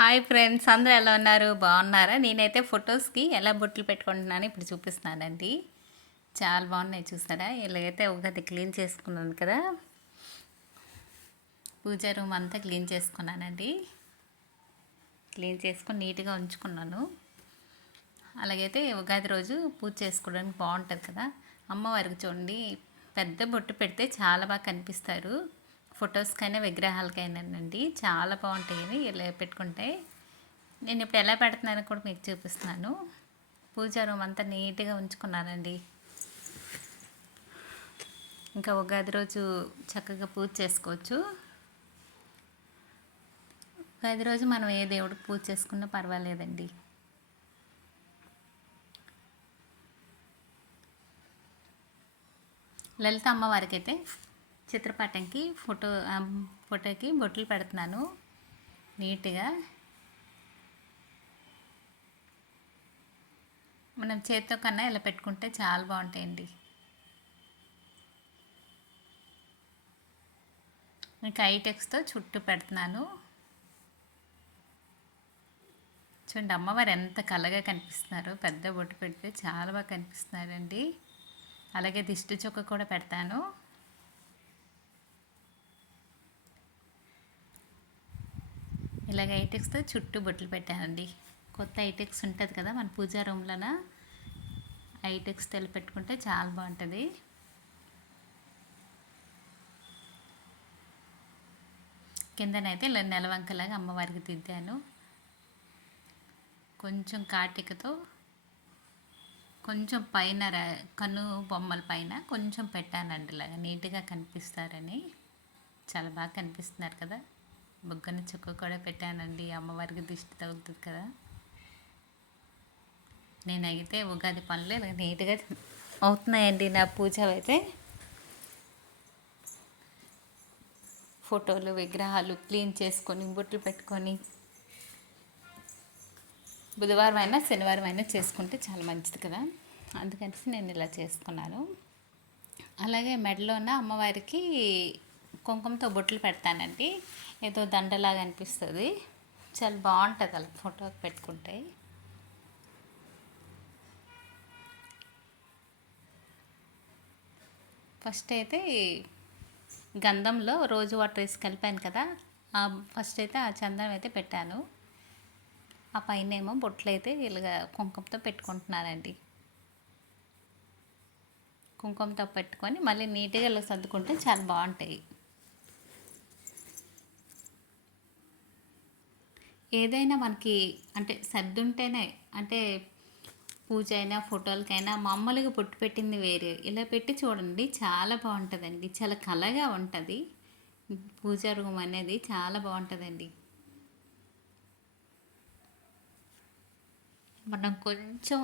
Hi friends అందరూ ఎలా ఉన్నారు? బాగున్నారా? నేనైతే ఫొటోస్కి ఎలా బొట్లు పెట్టుకుంటున్నాను ఇప్పుడు చూపిస్తున్నానండి. చాలా బాగున్నాయి చూసారా? ఇలాగైతే ఒకటి క్లీన్ చేసుకున్నాను కదా. పూజా రూమ్ అంతా క్లీన్ చేసుకున్నానండి. క్లీన్ చేసుకొని నీట్గా ఉంచుకున్నాను. అలాగైతే ఉగాది రోజు పూజ చేసుకోవడానికి బాగుంటుంది కదా. అమ్మవారికి చూడండి పెద్ద బొట్టు పెడితే చాలా బాగా కనిపిస్తారు. ఫొటోస్కైనా విగ్రహాలకైనానండి. చాలా బాగుంటాయి ఇలా పెట్టుకుంటే నేను ఇప్పుడు ఎలా పెడుతున్నానో కూడా మీకు చూపిస్తున్నాను. పూజా రూమ్ అంతా నీట్గా ఉంచుకున్నానండి ఇంకా ఉగాది రోజు చక్కగా పూజ చేసుకోవచ్చు. ఉగాది రోజు మనం ఏ దేవుడికి పూజ చేసుకున్నా పర్వాలేదండి. లలిత అమ్మవారికి అయితే చిత్రపటంకి ఫోటో ఫోటోకి బొట్లు పెడుతున్నాను. నీట్గా. మనం చేతితో కన్నా ఇలా పెట్టుకుంటే చాలా బాగుంటాయండి. ఇంకా ఐటెక్స్తో చుట్టూ పెడుతున్నాను. చూడండి అమ్మవారు ఎంత కలగా కనిపిస్తున్నారు పెద్ద బొట్టు పెడితే చాలా బాగా కనిపిస్తున్నారండి. అలాగే దిష్టి చొక్క కూడా పెడతాను. ఇలాగ ఐటెక్స్తో చుట్టూ బొట్లు పెట్టానండి. కొత్త ఐటెక్స్ ఉంటుంది కదా మన పూజా రూమ్లోన. ఐటెక్స్ తెలి పెట్టుకుంటే చాలా బాగుంటుంది. కిందనైతే ఇలా నెలవంకలాగా అమ్మవారికి దిద్దాను. కొంచెం కాటికతో కొంచెం పైన కన్ను బొమ్మల పైన కొంచెం పెట్టానండి ఇలాగా. నీట్గా కనిపిస్తారని. చాలా బాగా కనిపిస్తున్నారు కదా. బుగ్గన చుక్క కూడా పెట్టానండి. అమ్మవారికి దిష్టి తగులుతుంది కదా. నేనైతే ఉగాది పనులే నీట్గా అవుతున్నాయండి నా పూజ అయితే. ఫోటోలు విగ్రహాలు క్లీన్ చేసుకొని బొట్లు పెట్టుకొని బుధవారం అయినా శనివారం అయినా చేసుకుంటే చాలా మంచిది కదా. అందుకనేసి నేను ఇలా చేసుకున్నాను. అలాగే మెడలోన అమ్మవారికి కుంకుమతో బొట్లు పెడతానండి. ఏదో దండలాగా అనిపిస్తుంది. చాలా బాగుంటుంది అలా ఫోటోకి పెట్టుకుంటే. ఫస్ట్ అయితే గంధంలో రోజు వాటర్ వేసి కలిపాను కదా. ఆ ఫస్ట్ అయితే ఆ చందనం అయితే పెట్టాను. ఆ పైన ఏమో బొట్లు అయితే ఇలాగ కుంకుమతో పెట్టుకుంటున్నానండి. కుంకుమతో పెట్టుకొని మళ్ళీ నీట్గా ఇలా సర్దుకుంటే చాలా బాగుంటాయి. ఏదైనా మనకి అంటే సర్దుంటేనే అంటే పూజ అయినా ఫోటోలకైనా మామూలుగా పొట్టు పెట్టింది వేరే. ఇలా పెట్టి చూడండి చాలా బాగుంటుందండి. చాలా కలగా ఉంటుంది. పూజా రూమ్ అనేది చాలా బాగుంటుందండి. మనం కొంచెం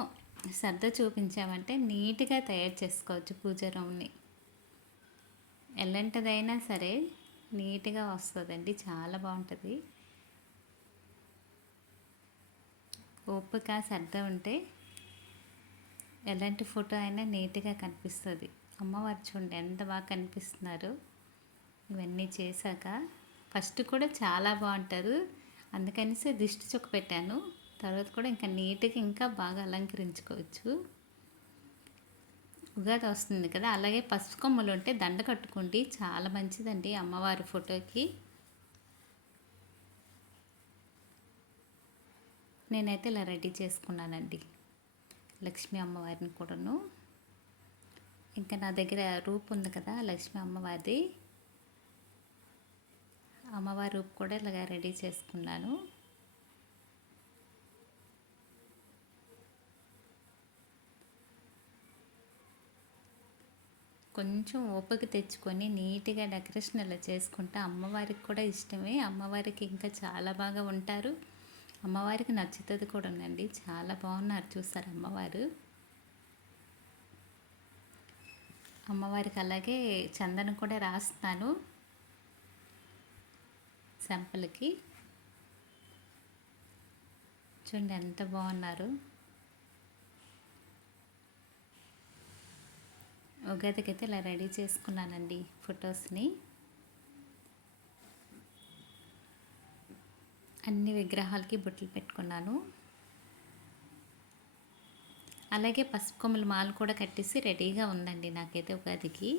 శ్రద్ధ చూపించామంటే నీట్గా తయారు చేసుకోవచ్చు పూజా రూమ్ని. ఎలాంటిదైనా సరే నీట్గా వస్తుందండి. చాలా బాగుంటుంది. ఓపిక శ్రద్ధ ఉంటే ఎలాంటి ఫోటో అయినా నీట్గా కనిపిస్తుంది. అమ్మవారు చూడండి ఎంత బాగా కనిపిస్తున్నారు. ఇవన్నీ చేశాక ఫస్ట్ కూడా చాలా బాగుంటారు. అందుకనేసి దిష్టి చొక్క పెట్టాను. తర్వాత కూడా ఇంకా నీట్గా ఇంకా బాగా అలంకరించుకోవచ్చు. ఉగాది వస్తుంది కదా అలాగే పసుపు కొమ్మలు ఉంటే దండ కట్టుకోండి. చాలా మంచిదండి అమ్మవారి ఫోటోకి. నేనైతే ఇలా రెడీ చేసుకున్నానండి. లక్ష్మీ అమ్మవారిని కూడాను. ఇంకా నా దగ్గర రూప్ ఉంది కదా లక్ష్మీ అమ్మవారిది. అమ్మవారి రూప్ కూడా ఇలాగ రెడీ చేసుకున్నాను. కొంచెం ఓపిక తెచ్చుకొని నీట్గా డెకరేషన్ ఇలా చేసుకుంటే అమ్మవారికి కూడా ఇష్టమే. అమ్మవారికి ఇంకా చాలా బాగా ఉంటారు. అమ్మవారికి నచ్చుతుంది కూడా ఉందండి చాలా బాగున్నారు. చూస్తారు అమ్మవారు? అమ్మవారికి అలాగే చందనం కూడా రాస్తాను సంపలకి చూడండి ఎంత బాగున్నారు. ఉగాదికి అయితే ఇలా రెడీ చేసుకున్నానండి ఫొటోస్ని. అన్ని విగ్రహాలకి బొట్లు పెట్టుకున్నాను. అలాగే పసుపు కొమ్మల మాల కూడా కట్టేసి రెడీగా ఉందండి నాకైతే ఉగాదికి.